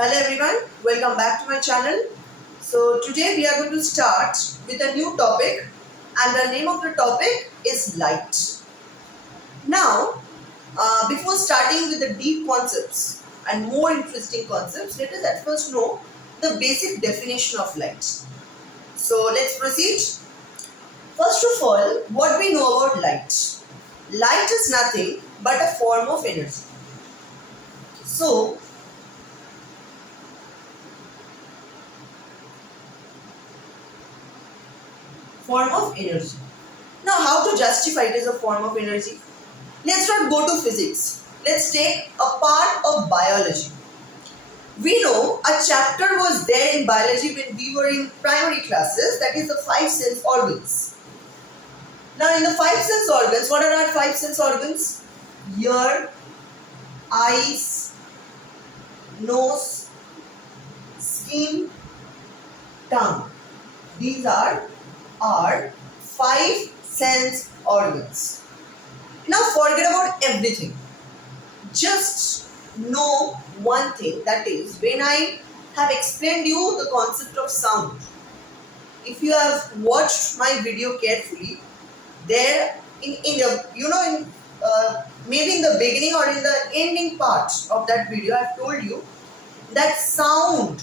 Hello everyone, welcome back to my channel. So today we are going to start with a new topic and the name of the topic is light. Now, before starting with the deep concepts and more interesting concepts, let us at first know the basic definition of light. So let's proceed. First of all, what we know about light? Light is nothing but a form of energy. So, form of energy. Now, how to justify it as a form of energy? Let's not go to physics. Let's take a part of biology. We know a chapter was there in biology when we were in primary classes, that is the five sense organs. Now, in the five sense organs, what are our five sense organs? Ear, eyes, nose, skin, tongue. These are our five sense organs. Now forget about everything. Just know one thing, that is when I have explained you the concept of sound. If you have watched my video carefully, there maybe in the beginning or in the ending part of that video, I have told you that sound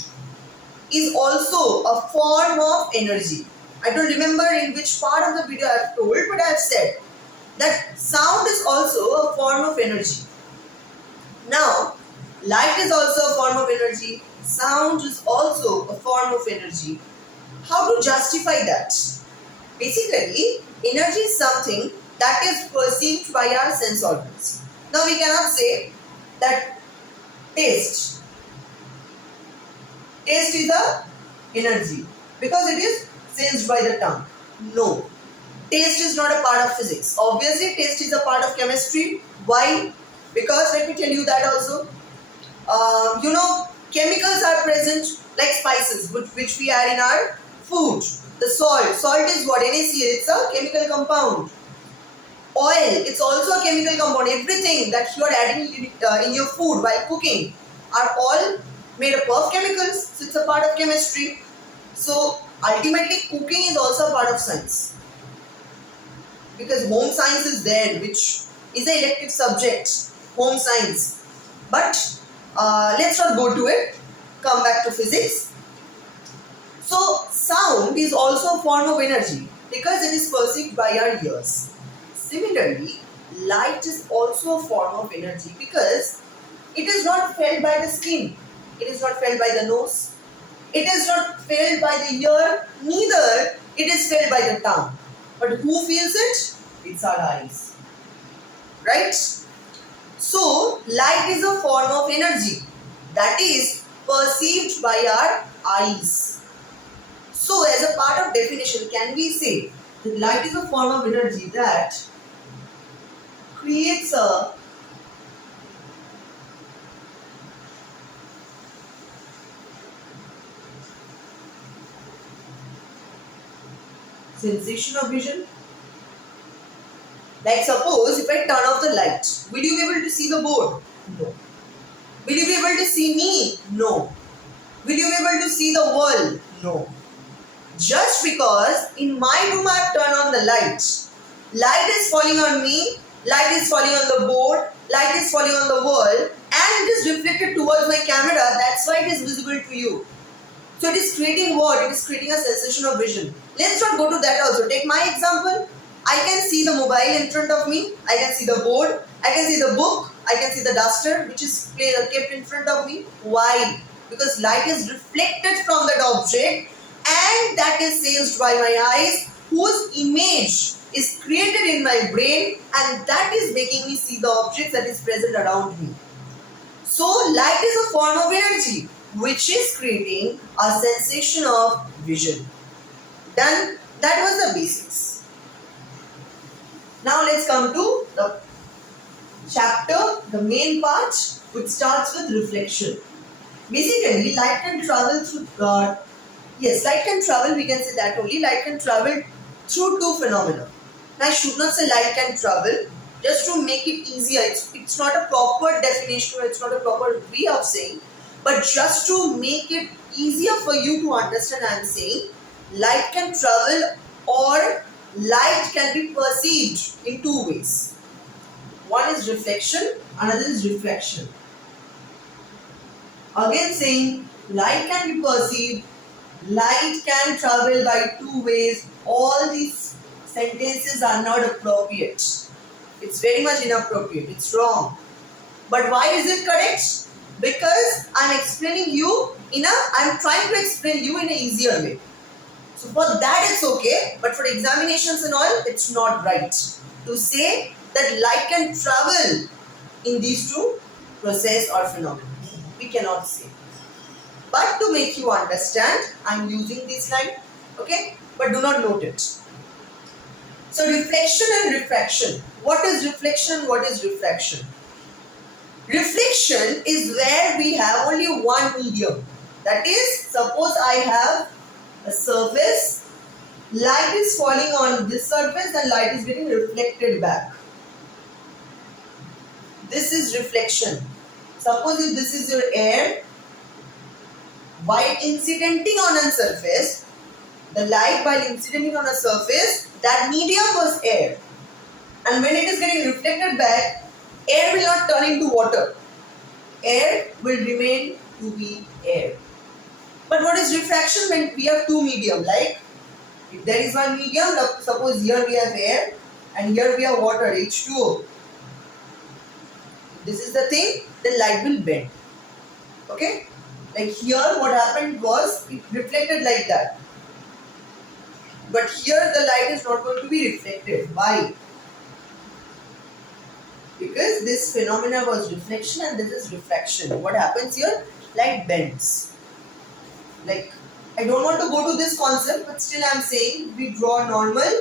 is also a form of energy. I don't remember in which part of the video I have told, but I have said that sound is also a form of energy. Now, light is also a form of energy. Sound is also a form of energy. How to justify that? Basically, energy is something that is perceived by our sense organs. Now, we cannot say that taste is a energy because it is sensed by the tongue. No. Taste is not a part of physics. Obviously, taste is a part of chemistry. Why? Because let me tell you that also. Chemicals are present like spices, which we add in our food. The salt. Salt is what? NaCl. It's a chemical compound. Oil. It's also a chemical compound. Everything that you are adding in your food while cooking are all made up of chemicals. So it's a part of chemistry. So ultimately, cooking is also a part of science. Because home science is there, which is an elective subject, home science. But let's not go to it. Come back to physics. So sound is also a form of energy because it is perceived by our ears. Similarly, light is also a form of energy because it is not felt by the skin. It is not felt by the nose. It is not felt by the ear. Neither it is felt by the tongue. But who feels it? It's our eyes. Right? So, light is a form of energy that is perceived by our eyes. So, as a part of definition, can we say that light is a form of energy that creates a sensation of vision? Like suppose if I turn off the light, will you be able to see the board? No. Will you be able to see me? No. Will you be able to see the wall? No. Just because in my room I have turned on the light. Light is falling on me, light is falling on the board, light is falling on the wall, and it is reflected towards my camera. That's why it is visible to you. So it is creating what? It is creating a sensation of vision. Let's not go to that also. Take my example. I can see the mobile in front of me. I can see the board. I can see the book. I can see the duster which is kept in front of me. Why? Because light is reflected from that object and that is sensed by my eyes, whose image is created in my brain, and that is making me see the objects that is present around me. So light is a form of energy which is creating a sensation of vision. Done? That was the basics. Now let's come to the chapter, the main part, which starts with reflection. Basically, light can travel through, light can travel, we can say that only, light can travel through two phenomena. Now I should not say light can travel, just to make it easier. It's not a proper definition, or it's not a proper way of saying. But just to make it easier for you to understand, I am saying light can travel or light can be perceived in two ways. One is reflection, another is refraction. Again saying light can be perceived, light can travel by two ways. All these sentences are not appropriate. It's very much inappropriate. It's wrong. But why is it correct? Because I'm explaining you I'm trying to explain you in an easier way. So for that it's okay, but for examinations and all, it's not right to say that light can travel in these two process or phenomena. We cannot say. But to make you understand, I'm using this line, okay? But do not note it. So reflection and refraction. What is reflection? What is refraction? Reflection is where we have only one medium. That is, suppose I have a surface, light is falling on this surface and light is getting reflected back. This is reflection. Suppose if this is your air, while incidenting on a surface, the light while incidenting on a surface, that medium was air. And when it is getting reflected back, air will not turn into water. Air will remain to be air. But what is refraction when we have two medium? Like, if there is one medium, suppose here we have air and here we have water, H2O. This is the thing, the light will bend. Okay? Like here what happened was, it reflected like that. But here the light is not going to be reflected. Why? Because this phenomena was reflection and this is refraction. What happens here? Light bends. Like, I don't want to go to this concept, but still I am saying we draw normal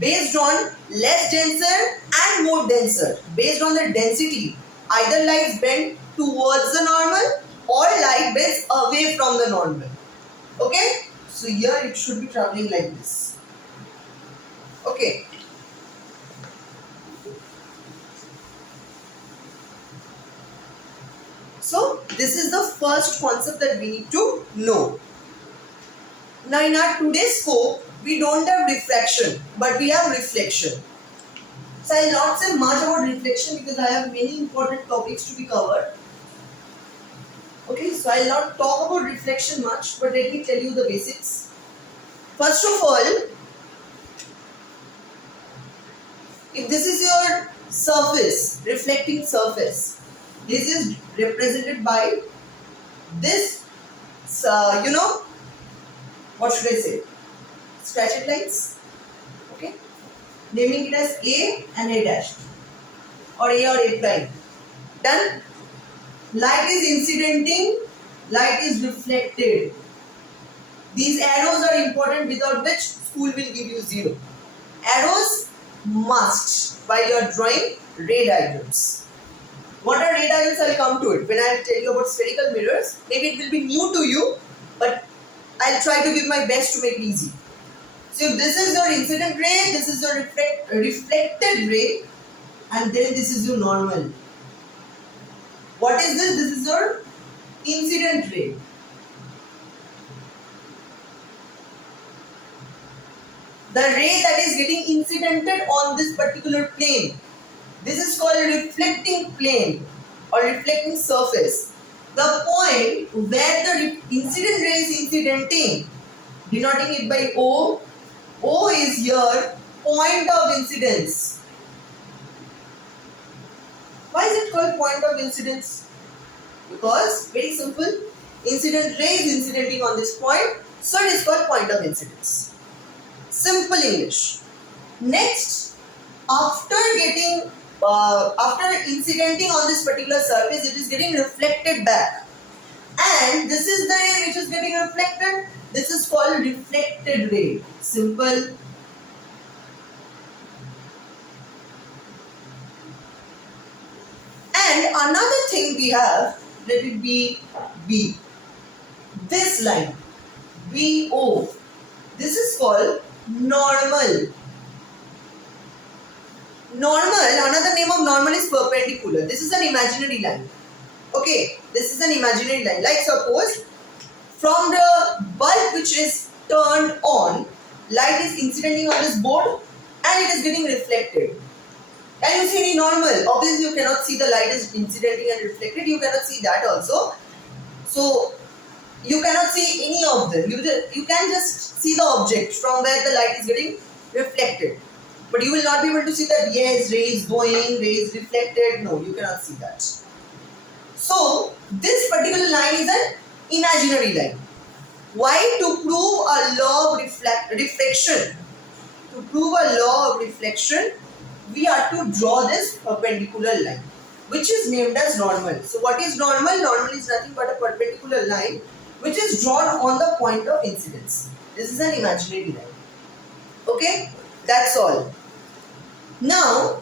based on less denser and more denser. Based on the density, either light bend towards the normal or light bends away from the normal. Okay? So here it should be traveling like this. Okay. So this is the first concept that we need to know. Now in our today's scope, we don't have refraction, but we have reflection. So I will not say much about reflection because I have many important topics to be covered. Okay, so I will not talk about reflection much, but let me tell you the basics. First of all, if this is your surface, reflecting surface, this is represented by this, what should I say? Scratched lines. Okay, naming it as A and A dash, or A or A prime. Done. Light is incidenting, light is reflected. These arrows are important, without which school will give you 0. Arrows must while you are drawing ray diagrams. What are ray diagrams? I will come to it when I will tell you about spherical mirrors. Maybe it will be new to you, but I will try to give my best to make it easy. So if this is your incident ray, this is your reflected ray, and then this is your normal. What is this? This is your incident ray. The ray that is getting incidented on this particular plane. This is called a reflecting plane or reflecting surface. The point where the incident ray is incidenting, denoting it by O. O is your point of incidence. Why is it called point of incidence? Because, very simple, incident ray is incidenting on this point, so it is called point of incidence. Simple English. Next, after incidenting on this particular surface, it is getting reflected back. And this is the ray which is getting reflected. This is called reflected ray. Simple. And another thing we have, let it be B. This line, BO. This is called normal. Normal, another name of normal is perpendicular. This is an imaginary line. Okay, this is an imaginary line. Like suppose from the bulb which is turned on, light is incidenting on this board and it is getting reflected. Can you see any normal? Obviously you cannot see the light is incidenting and reflected. You cannot see that also. So you cannot see any of them. You can just see the object from where the light is getting reflected. But you will not be able to see that yes, ray is going, ray is reflected. No, you cannot see that. So this particular line is an imaginary line. Why? To prove a law of reflection. To prove a law of reflection, we have to draw this perpendicular line, which is named as normal. So what is normal? Normal is nothing but a perpendicular line which is drawn on the point of incidence. This is an imaginary line. Okay, that's all. Now,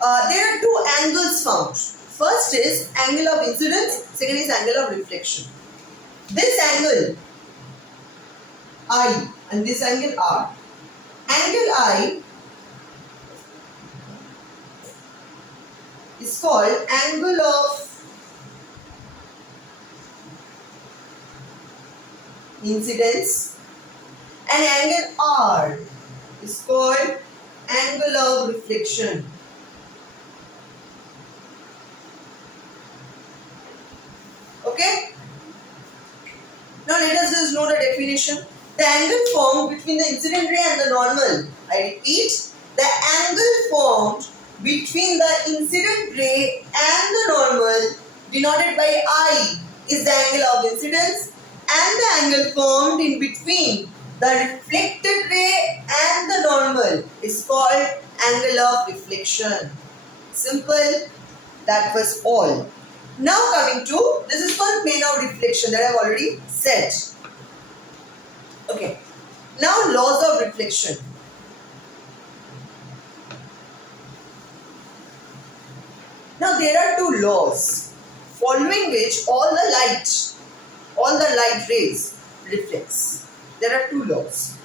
there are two angles found. First is angle of incidence, second is angle of reflection. This angle I and this angle R. Angle I is called angle of incidence and angle R is called angle of reflection. Okay? Now let us just know the definition. The angle formed between the incident ray and the normal. I repeat, the angle formed between the incident ray and the normal denoted by I is the angle of incidence, and the angle formed in between the reflected ray and the normal is called angle of reflection. Simple. That was all. Now coming to, this is called plane of reflection that I have already said. Okay. Now laws of reflection. Now there are two laws following which all the light rays reflects. There are two laws.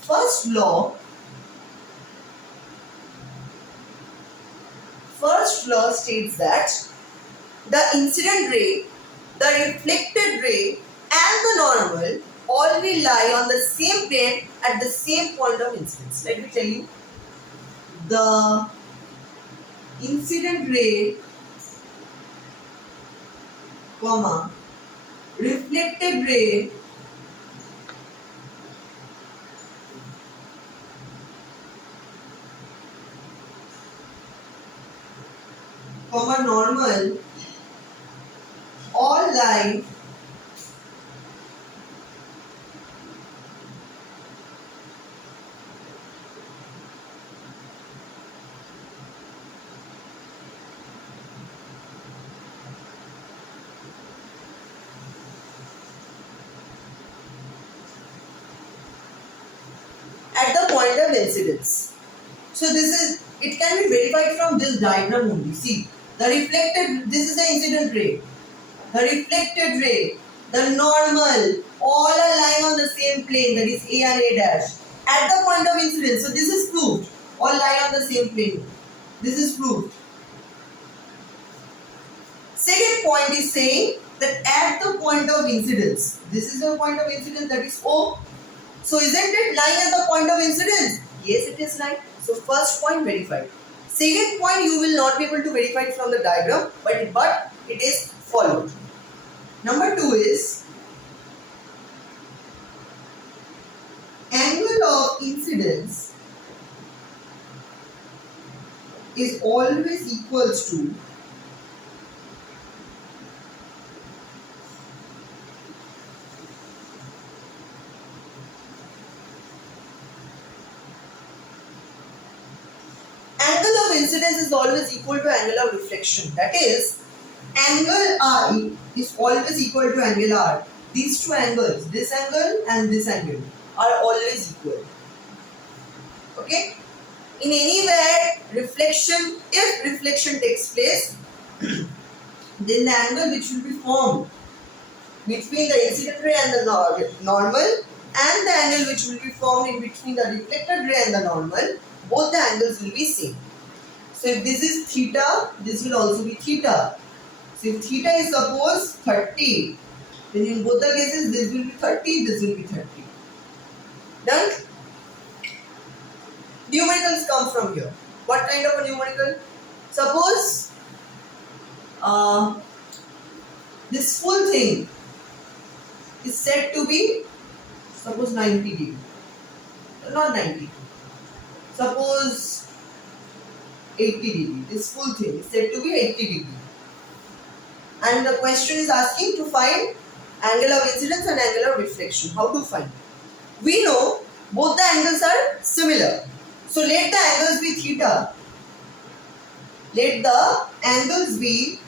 First law states that the incident ray, the reflected ray and the normal all will lie on the same plane at the same point of incidence. Let me tell you. The incident ray, comma, reflected ray comma normal all lie at the point of incidence. So it can be verified from this diagram only. See, the reflected, this is the incident ray, the reflected ray, the normal, all are lying on the same plane, that is A and A dash, at the point of incidence. So this is proved, all lie on the same plane. This is proved. Second point is saying that at the point of incidence, this is the point of incidence, that is O. So isn't it lying at the point of incidence? Yes, it is lying. So first point verified. Second point you will not be able to verify it from the diagram, but it is followed. Number 2 is angle of incidence is always equals to angle of incidence is always equal to angle of reflection. That is, angle I is always equal to angle R. These two angles, this angle and this angle, are always equal. Okay? In anywhere, reflection, if reflection takes place, then the angle which will be formed between the incident ray and the normal, and the angle which will be formed in between the reflected ray and the normal, both the angles will be same. So if this is theta, this will also be theta. So if theta is suppose 30, then in both the cases this will be 30, this will be 30. Done? Numericals come from here. What kind of a numerical? Suppose this full thing is said to be, suppose 90 degree. Not 90. Suppose 80 degree. This full thing is said to be 80 degree. And the question is asking to find angle of incidence and angle of reflection. How to find? We know both the angles are similar. So let the angles be theta. Let the angles be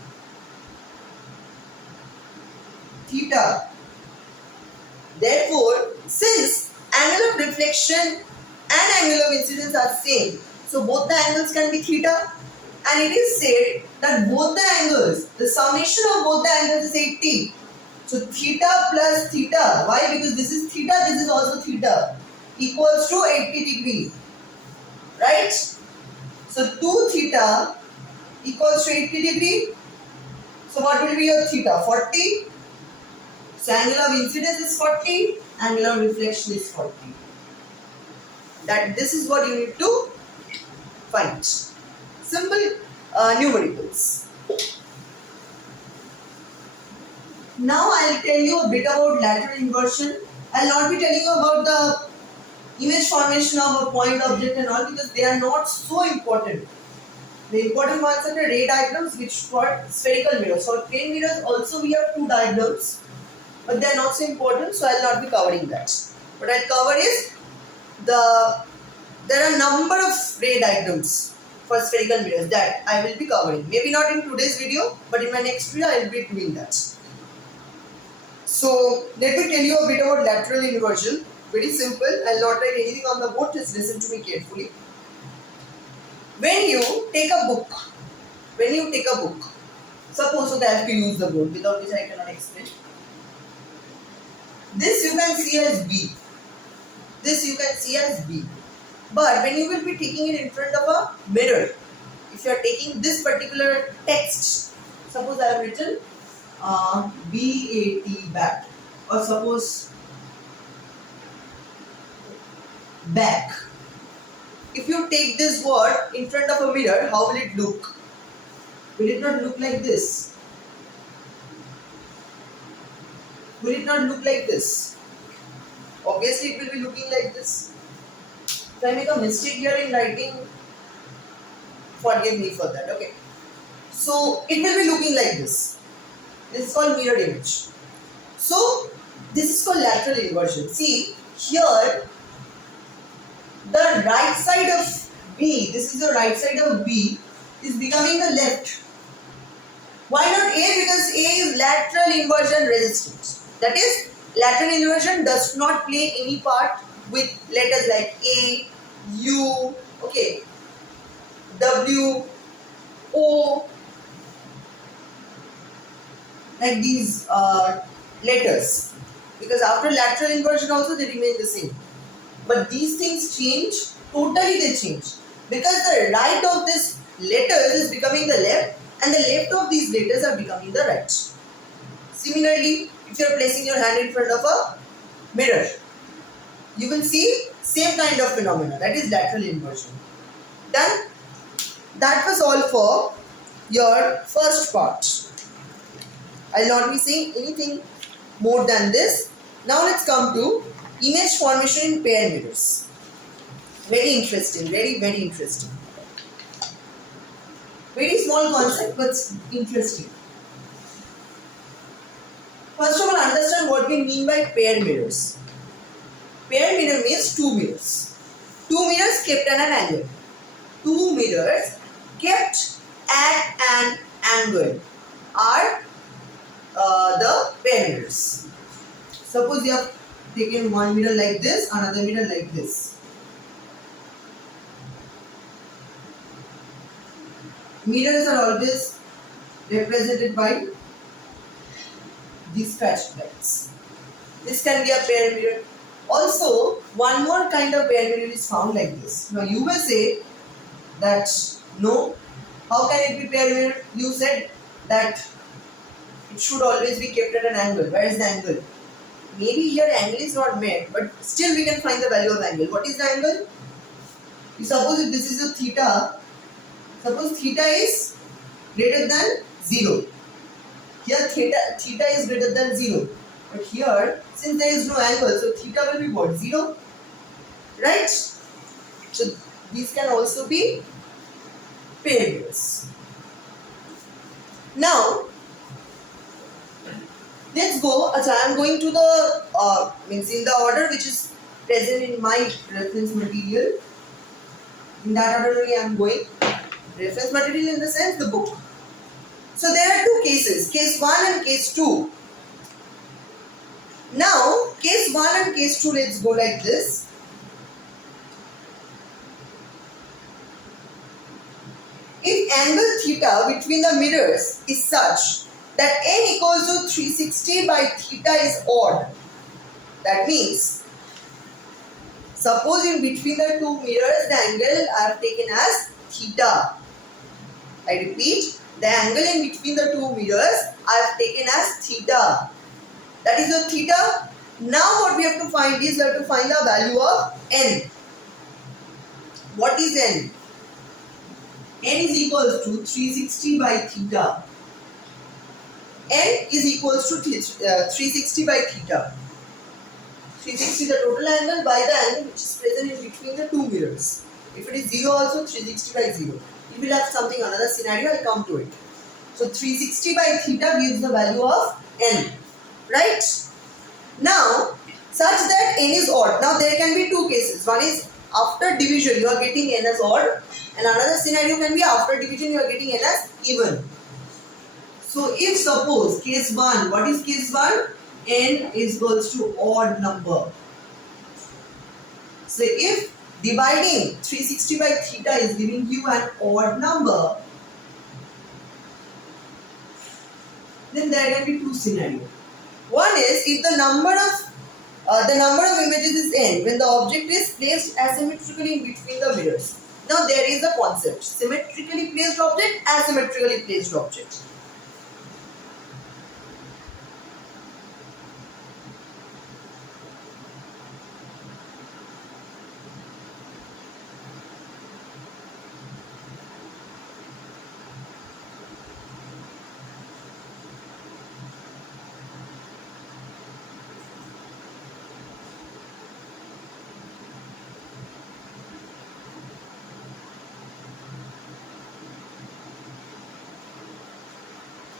theta. Therefore, since angle of reflection and angle of incidence are same, so both the angles can be theta. And it is said that both the angles, the summation of both the angles is 80. So theta plus theta. Why? Because this is theta, this is also theta. Equals to 80 degree. Right? So 2 theta equals to 80 degree. So what will be your theta? 40. So angle of incidence is 40. Angle of reflection is 40. This is what you need to find. Simple numericals. Now I will tell you a bit about lateral inversion. I will not be telling you about the image formation of a point object and all, because they are not so important. The important ones are the ray diagrams, which for spherical mirrors. For plane mirrors also we have 2 diagrams, but they are not so important, so I will not be covering that. What I will cover is there are a number of ray diagrams for spherical mirrors that I will be covering. Maybe not in today's video, but in my next video I will be doing that. So let me tell you a bit about lateral inversion. Very simple. I will not write anything on the board. Just listen to me carefully. When you take a book, suppose I have to use the board, without which I cannot explain. This you can see as B. This you can see as B. But when you will be taking it in front of a mirror, if you are taking this particular text, suppose I have written BAT, bat, or suppose back. If you take this word in front of a mirror, how will it look? Will it not look like this? Will it not look like this? Obviously it will be looking like this. If I make a mistake here in writing, forgive me for that. Okay. So it will be looking like this. This is called mirror image. So this is called lateral inversion. See here, the right side of B, this is the right side of B, is becoming the left. Why not A? Because A is lateral inversion resistant. That is, lateral inversion does not play any part with letters like A, U, okay, W, O, like these letters. Because after lateral inversion also they remain the same. But these things change, totally they change. Because the right of this letters is becoming the left and the left of these letters are becoming the right. Similarly, if you are placing your hand in front of a mirror, you will see same kind of phenomena, that is lateral inversion. Done? That was all for your first part. I will not be saying anything more than this. Now let's come to image formation in pair mirrors. Very interesting, very interesting. Very small concept but interesting. First of all, understand what we mean by pair mirrors. Pair mirror means 2 mirrors. 2 mirrors kept at an angle. 2 mirrors kept at an angle are the pair mirrors. Suppose you have taken one mirror like this, another mirror like this. Mirrors are always represented by these scratch lines. This can be a pair mirror. Also, one more kind of pair mirror is found like this. Now you will say that no, how can it be pair mirror? You said that it should always be kept at an angle. Where is the angle? Maybe here angle is not met, but still we can find the value of angle. What is the angle? You suppose if this is a theta, suppose theta is greater than 0. Here theta is greater than 0. But here, since there is no angle, so theta will be what? 0. Right? So these can also be paired mirrors. Now, let's go. I am going to the means in the order which is present in my reference material. In that order only I am going. Reference material in the sense the book. So there are two cases, case 1 and case 2. Now, case 1 and case 2, let's go like this. If angle theta between the mirrors is such that n equals to 360 by theta is odd, that means, suppose in between the two mirrors the angle I have taken as theta. I repeat, the angle in between the two mirrors I have taken as theta. That is the theta. Now what we have to find is, we have to find the value of n. What is n? N is equals to 360 by theta. N is equals to 360 by theta. 360 the total angle by the angle which is present in between the two mirrors. If it is 0 also, 360 by 0. You will have something, another scenario, I will come to it. So 360 by theta gives the value of n. Right? Now, such that n is odd. Now there can be two cases. One is after division you are getting n as odd, and another scenario can be after division you are getting n as even. So if suppose case 1, what is case 1? N is equals to odd number. So if dividing 360 by theta is giving you an odd number, then there can be two scenarios. One is if the number of images is n when the object is placed asymmetrically in between the mirrors. Now there is a concept: symmetrically placed object, asymmetrically placed object.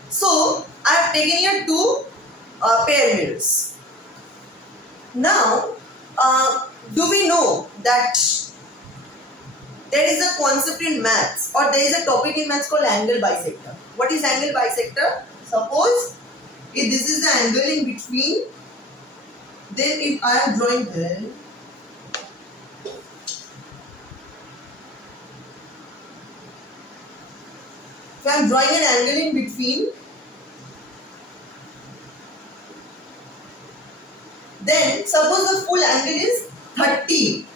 So I have taken here two pair mirrors. Now, do we know that there is a concept in maths, or there is a topic in maths called angle bisector? What is angle bisector? Suppose if this is the angle in between, then if I am drawing here, if I am drawing an angle in between, then suppose the full angle is 30.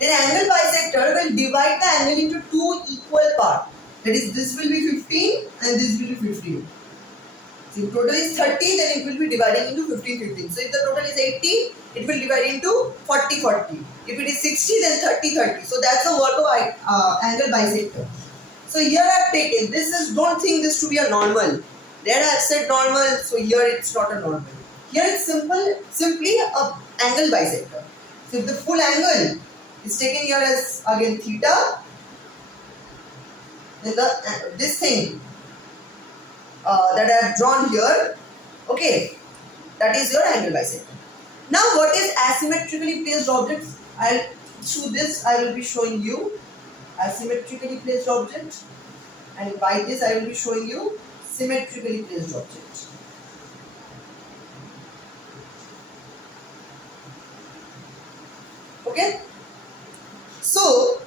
Then angle bisector will divide the angle into two equal parts. That is, this will be 15 and this will be 15. So if total is 30, then it will be dividing into 15, 15. So if the total is 80, it will divide into 40, 40. If it is 60, then 30, 30. So that's the work of angle bisector. So here I have taken, this is, don't think this to be a normal. There I have said normal, so here it's not a normal. Here it's simply a angle bisector. So if the full angle is taken here as again theta, then this thing that I have drawn here, okay, that is your angle bisector. Now what is asymmetrically placed objects? Through this I will be showing you asymmetrically placed object, and by this I will be showing you symmetrically placed object. Okay, so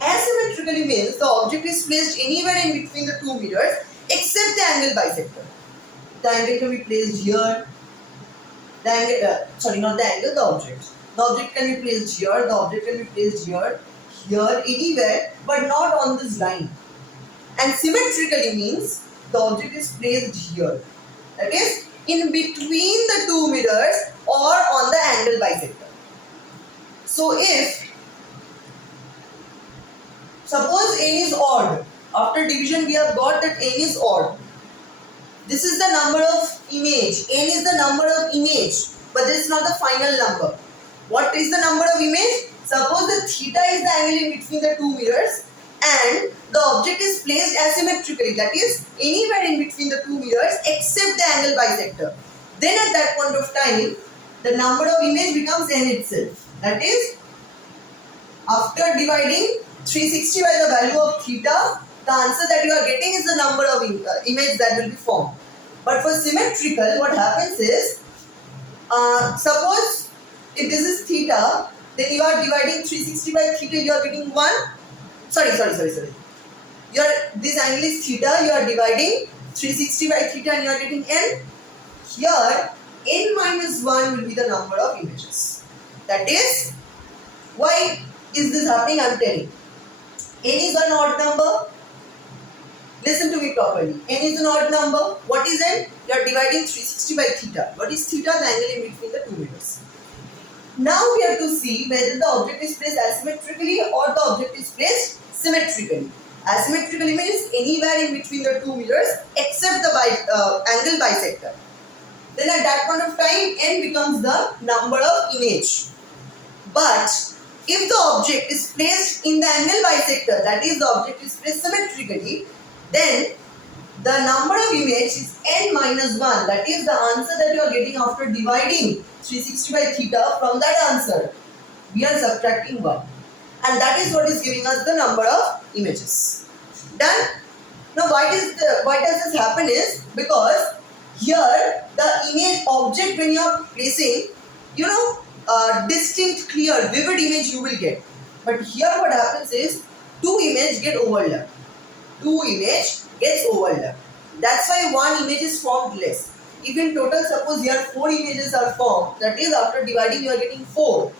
asymmetrically means the object is placed anywhere in between the two mirrors except the angle bisector. The angle can be placed here. The angle, not the angle, the object. The object can be placed here, the object can be placed here, here, anywhere, but not on this line. And symmetrically means the object is placed here. That is, in between the two mirrors or on the angle bisector. So if suppose n is odd, after division we have got that n is odd. This is the number of image, n is the number of image, but this is not the final number. What is the number of image? Suppose the theta is the angle in between the two mirrors and the object is placed asymmetrically, that is anywhere in between the two mirrors except the angle bisector. Then at that point of time, the number of image becomes n itself. That is, after dividing 360 by the value of theta, the answer that you are getting is the number of image that will be formed. But for symmetrical, what happens is, suppose if this is theta, then you are dividing 360 by theta, you are getting 1. Sorry. This angle is theta, you are dividing 360 by theta and you are getting n. Here, n minus 1 will be the number of images. That is, why is this happening? I am telling. N is an odd number. Listen to me properly. N is an odd number. What is n? You are dividing 360 by theta. What is theta? The angle in between the two mirrors. Now we have to see whether the object is placed asymmetrically or the object is placed symmetrically. Asymmetrically means anywhere in between the two mirrors except the angle bisector. Then at that point of time, n becomes the number of image. But if the object is placed in the angle bisector, that is the object is placed symmetrically, then the number of image is n minus 1. That is the answer that you are getting after dividing 360 by theta. From that answer, we are subtracting 1. And that is what is giving us the number of images. Done? Now why does this happen is because here the image object, when you are placing, distinct, clear, vivid image you will get. But here what happens is two image get overlapped. Two image gets overlapped. That's why one image is formed less. If in total suppose here 4 images are formed, that is after dividing you are getting 4.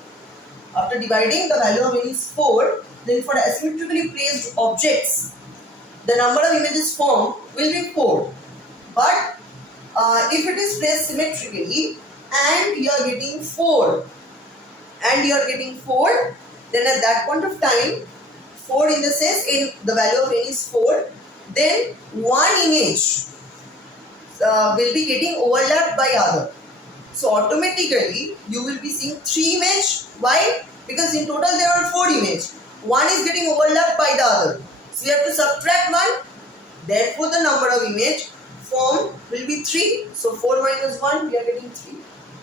After dividing the value of n is 4, then for asymmetrically placed objects, the number of images formed will be 4. But if it is placed symmetrically and you are getting 4, then at that point of time, 4 in the sense in the value of n is 4, then one image will be getting overlapped by other. So automatically you will be seeing 3 image. Why? Because in total there are 4 image. One is getting overlapped by the other. So you have to subtract 1. Therefore the number of image formed will be 3. So 4 minus 1, we are getting 3.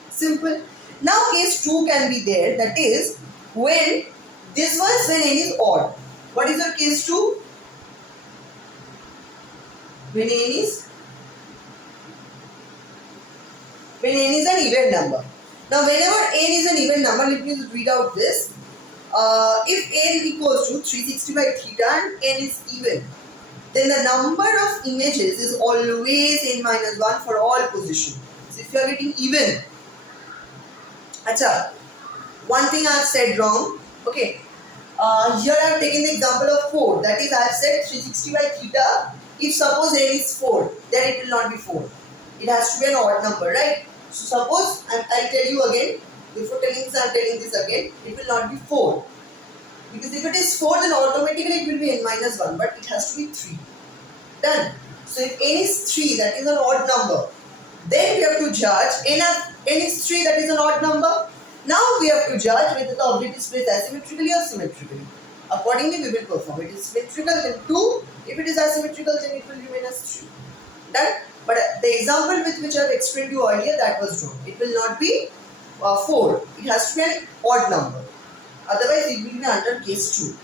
Simple. Now case 2 can be there. That is when this was when n is odd. What is your case 2? When n is an even number. Now whenever n is an even number, let me read out this. If n equals to 360 by theta and n is even, then the number of images is always n minus 1 for all positions. So if you are getting even, one thing I have said wrong. Okay, here I have taken the example of 4. That is, I have said 360 by theta. If suppose n is 4, then it will not be 4. It has to be an odd number, right? So suppose, I'll tell you again, before telling this, I'm telling this again, it will not be 4. Because if it is 4, then automatically it will be n minus 1, but it has to be 3. Done. So if n is 3, that is an odd number. Then we have to judge, n is 3, that is an odd number. Now we have to judge whether the object is placed asymmetrically or symmetrically. Accordingly, we will perform. It is symmetrical, then 2. If it is asymmetrical, then it will remain as 3. Done. But the example with which I have explained to you earlier, that was wrong. It will not be 4. It has to be an odd number. Otherwise, it will be under case 2.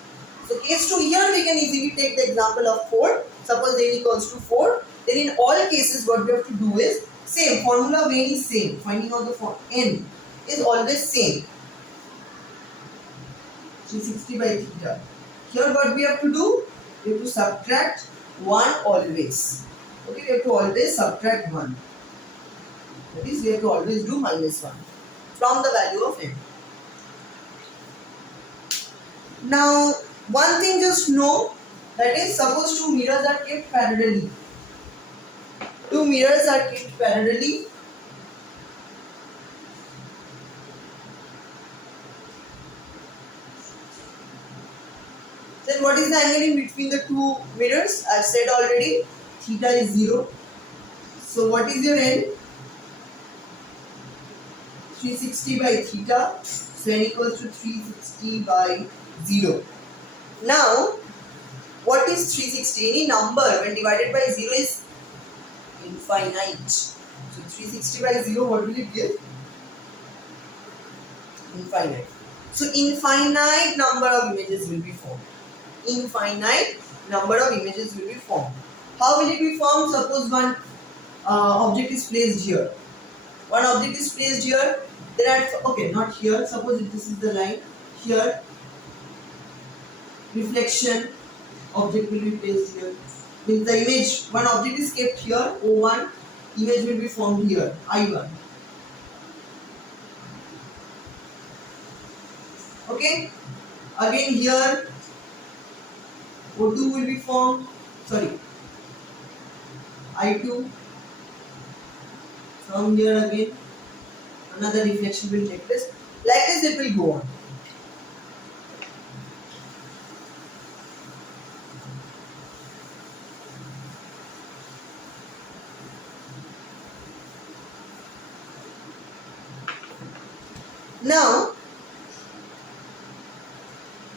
So case 2, here we can easily take the example of 4. Suppose n equals to 4. Then in all cases, what we have to do is same. Formula of n is same. Finding out the form n is always same. 360 by theta. Here what we have to do? We have to subtract 1 always. Okay, we have to always subtract 1. That is, we have to always do minus 1 from the value of n. Now, one thing just know, that is, suppose two mirrors are kept parallelly. Two mirrors are kept parallelly. Then what is the angle in between the two mirrors? I have said already, theta is 0. So what is your N? 360 by theta. So N equals to 360 by 0. Now, what is 360? Any number when divided by 0 is infinite. So 360 by 0, what will it give? Infinite. So infinite number of images will be formed. Infinite number of images will be formed. How will it be formed? Suppose one object is placed here. One object is placed here. Then okay, not here. Suppose if this is the line. Here, reflection object will be placed here. Means the image, one object is kept here, O1, image will be formed here, I1. Okay? Again here, O2 will be formed, sorry, I2. From here again, another reflection will take place. Like this it will go on. Now,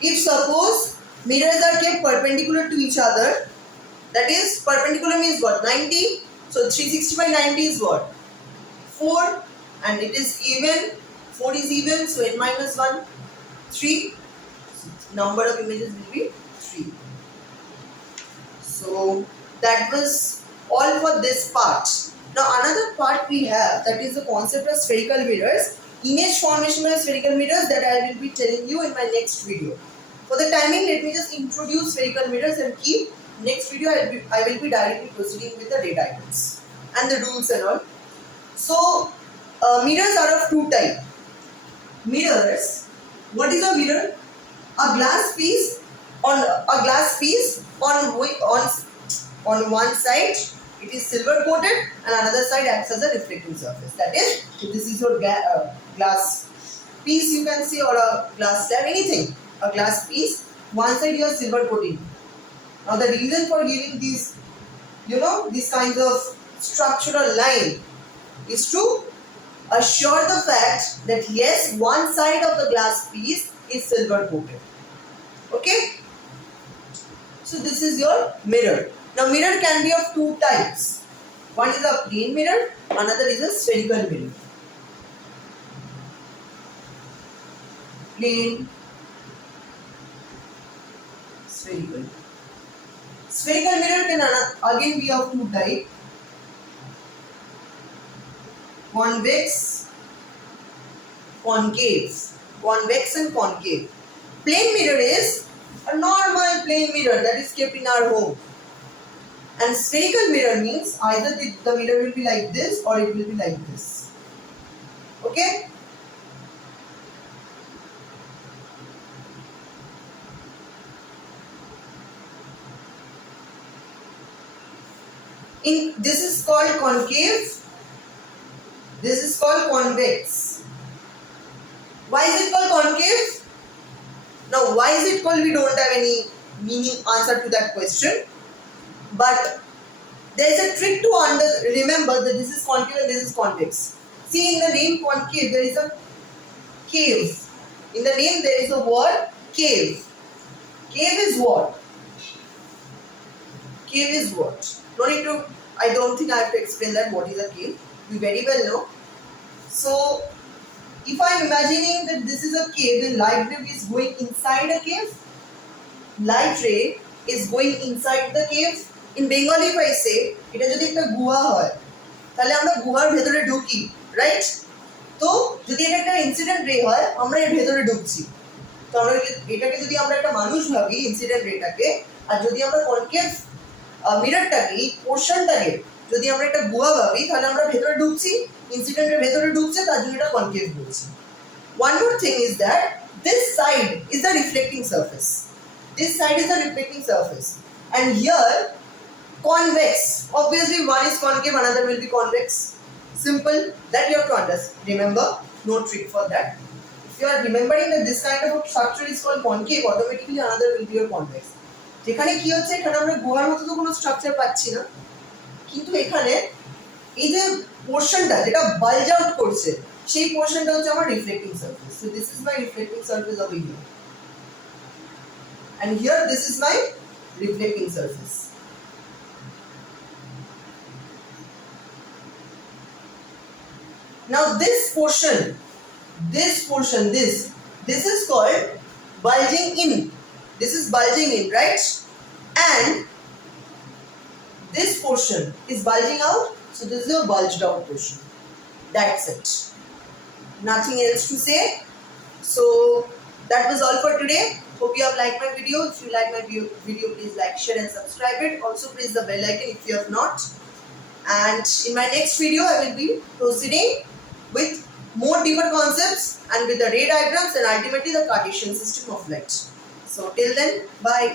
if suppose mirrors are kept perpendicular to each other, that is, perpendicular means what? 90. So 360 by 90 is what? 4, and it is even. 4 is even, so n minus 1, 3. Number of images will be 3. So that was all for this part. Now another part we have, that is the concept of spherical mirrors. Image formation by spherical mirrors, that I will be telling you in my next video. For the timing, let me just introduce spherical mirrors and keep. Next video I will be directly proceeding with the data items and the rules and all. So mirrors are of two types. Mirrors. What is a mirror? A glass piece on one side it is silver coated and another side acts as a reflecting surface. That is, if this is your glass piece, you can see, or a glass slab, anything, a glass piece, one side you have silver coating. Now the reason for giving these, these kinds of structural line is to assure the fact that yes, one side of the glass piece is silver coated. Okay? So this is your mirror. Now mirror can be of two types. One is a plane mirror, another is a spherical mirror. Plane, spherical. Spherical mirror can again be of two types. Convex, concave. Convex and concave. Plane mirror is a normal plane mirror that is kept in our home. And spherical mirror means either the mirror will be like this or it will be like this. Okay? This is called concave. This is called convex. Why is it called concave? Now, why is it called? We don't have any answer to that question. But there is a trick to remember that this is concave and this is convex. See, in the name concave, there is a cave. In the name, there is a word cave. Cave is what? Cave is what? No need to, I don't think I have to explain that what is a cave. You very well know. So, if I am imagining that this is a cave, then light ray is going inside a cave. Light ray is going inside the cave. In Bengali, if I say, এটা যদি একটা গুহা হয় তাহলে আমরা গুহার ভেতরে ঢুকি, রাইট? তো যদি এটা একটা ইনসিডেন্ট রে হয়, আমরা এর ভেতরে ঢুকছি। তো আমরা এটাকে যদি আমরা একটা মানুষ ভাবি, ইনসিডেন্ট রেটাকে, আর যদি আমরা কনকেভ মিররটাকে, পোর্শনটাকে যদি আমরা একটা গুহা ভাবি, তাহলে আমরা ভেতরে ঢুকছি, ইনসিডেন্টের ভেতরে ঢুকছে, তার জন্য এটা কনকেভ বলছি। One more thing is that this side is the reflecting surface. This side is the reflecting surface. And here, convex. Obviously, one is concave, another will be convex. Simple. That you have to understand. Remember, no trick for that. If you are remembering that this kind of structure is called concave, automatically another will be your convex. যেখানে কি হচ্ছে, এখানে আমরা গুহার মতো তো কোনো structure পাচ্ছি না, কিন্তু এখানে এই যে পোর্শনটা যেটা বাল্জ আউট করছে সেই পোর্শনটা হচ্ছে আমার reflecting surface. So this is my reflecting surface over here, and here this is my reflecting surface. Now this portion, this is called bulging in. This is bulging in, right? And this portion is bulging out. So this is your bulged out portion. That's it. Nothing else to say. So that was all for today. Hope you have liked my video. If you like my video, please like, share and subscribe it. Also press the bell icon if you have not. And in my next video, I will be proceeding with more deeper concepts and with the ray diagrams and ultimately the Cartesian system of light. So till then, bye.